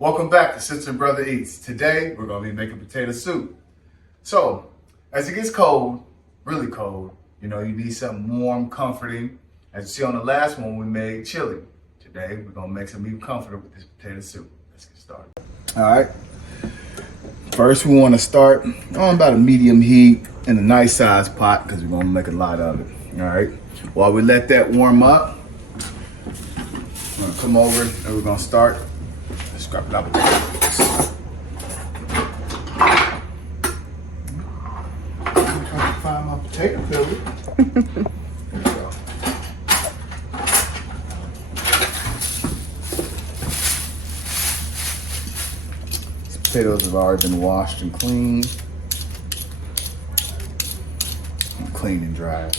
Welcome back to Sister and Brother Eats. Today, we're going to be making potato soup. So, as it gets cold, really cold, you need something warm, comforting. As you see on the last one, we made chili. Today, we're going to make something even comforting with this potato soup. Let's get started. All right. First, we want to start on about a medium heat in a nice sized pot because we're going to make a lot of it. All right. While we let that warm up, we're going to come over and we're going to start. Let's scrap it out with potatoes. I'm trying to find my potato filler. There we go. These potatoes have already been washed and cleaned. And clean and dry.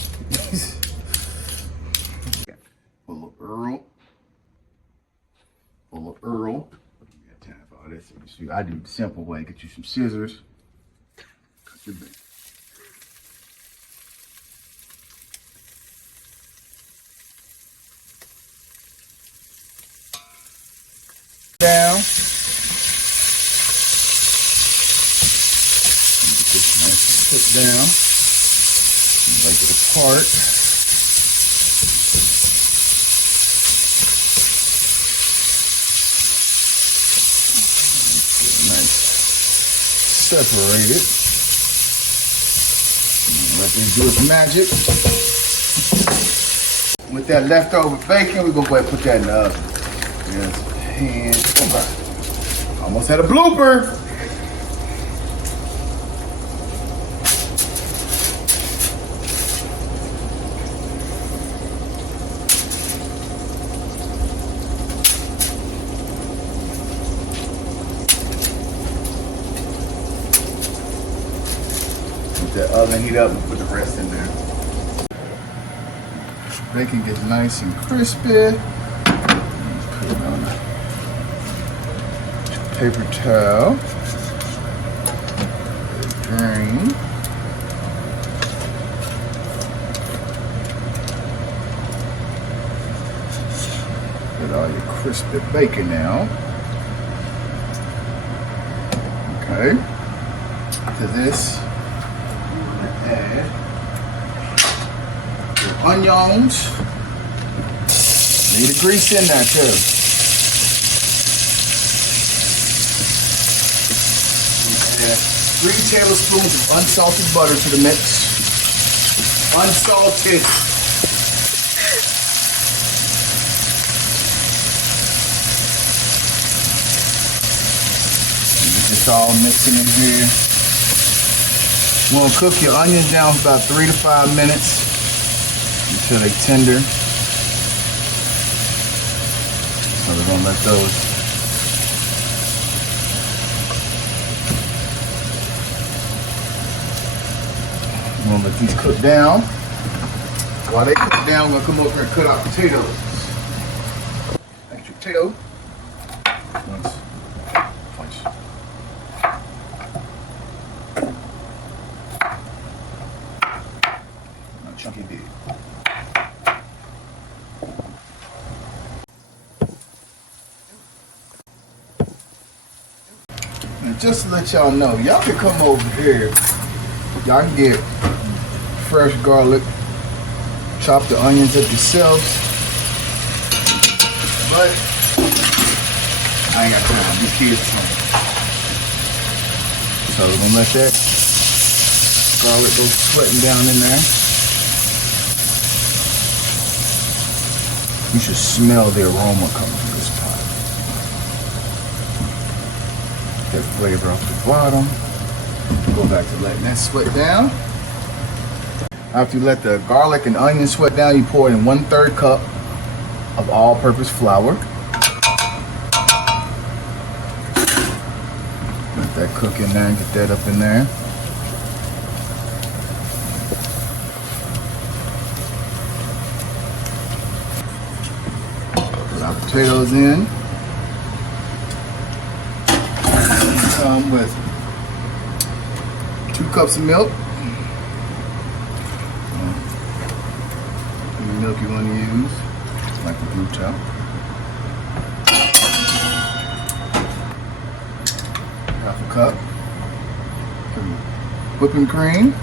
Full of Earl. Full of Earl. I do the simple way. Get you some scissors. Cut your bait. Down. Get this nice and put down. Break it apart. Separate it. Let this do its magic. With that leftover bacon, we're gonna go ahead and put that in the oven. Yes, and almost had a blooper. The oven heat up and put the rest in there. Bacon gets nice and crispy. Put it on a paper towel. Drain. Put all your crispy bacon now. Okay. To this, add your onions. Need the grease in there too. Add 3 tablespoons of unsalted butter to the mix. Unsalted. Get this all mixing in here. You want to cook your onions down for about 3 to 5 minutes until they tender. So we're going to let those these cook down. While they cook down, we're going to come over here and cut out potatoes. Extra potato. Once. Twice. Chunky big. And just to let y'all know, y'all can come over here. Y'all can get fresh garlic, chop the onions up yourselves. But I ain't got time. These kids are home. So we're gonna let that garlic go sweating down in there. You should smell the aroma coming from this pot. That flavor off the bottom. Go back to letting that sweat down. After you let the garlic and onion sweat down, you pour in 1/3 cup of all-purpose flour. Let that cook in there and get that up in there. Put our potatoes in. Come with 2 cups of milk. Any milk you want to use, like a blue top. cup. Whipping cream.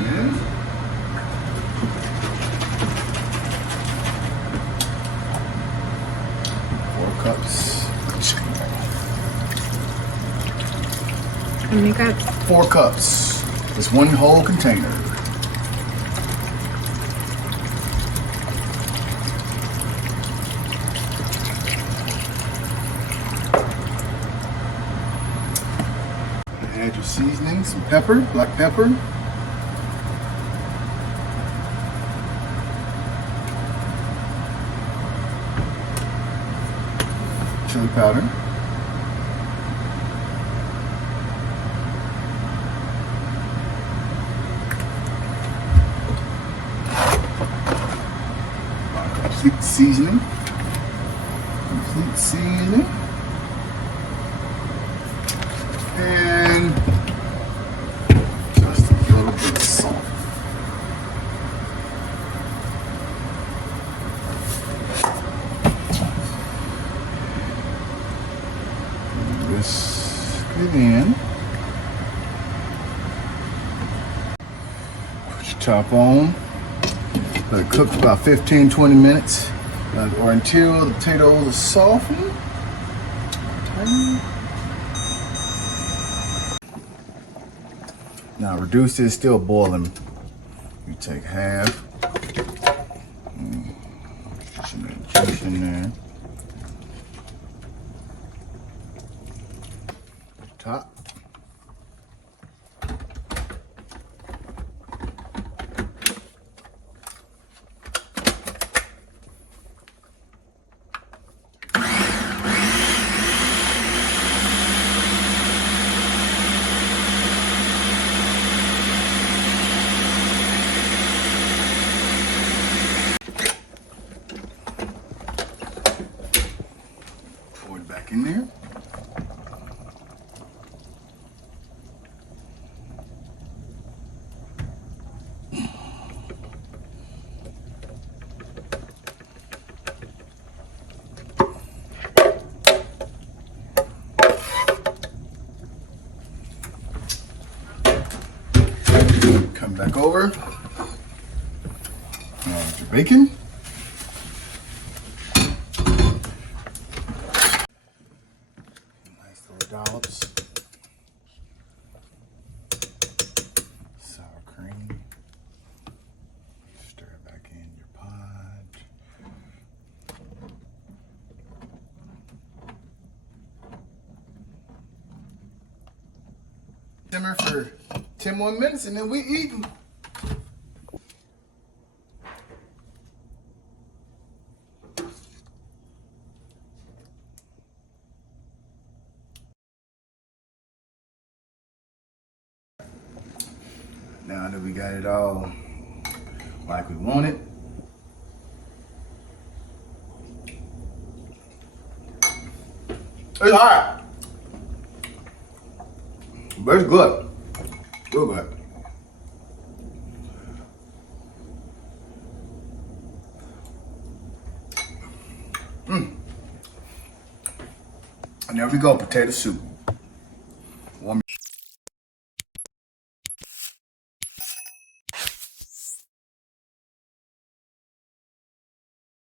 And 4 cups. How many cups? 4 cups. It's 1 whole container. Add your seasoning, some pepper, black pepper. Chili powder. Complete seasoning. Complete seasoning. And just a little bit of salt. Whisk it in. Put your top on. Let it cook for about 15-20 minutes or until the potatoes are softened. Now reduce it, it's still boiling. You take half. Put some of that juice in there. Top. Pour it back in there. Come back over. Now with your bacon. Nice little dollops. Sour cream. Stir it back in your pot. Simmer for 10 more minutes and then we eating. Now that we got it all like we want it, it's hot, but it's good. Real good. And there we go, potato soup.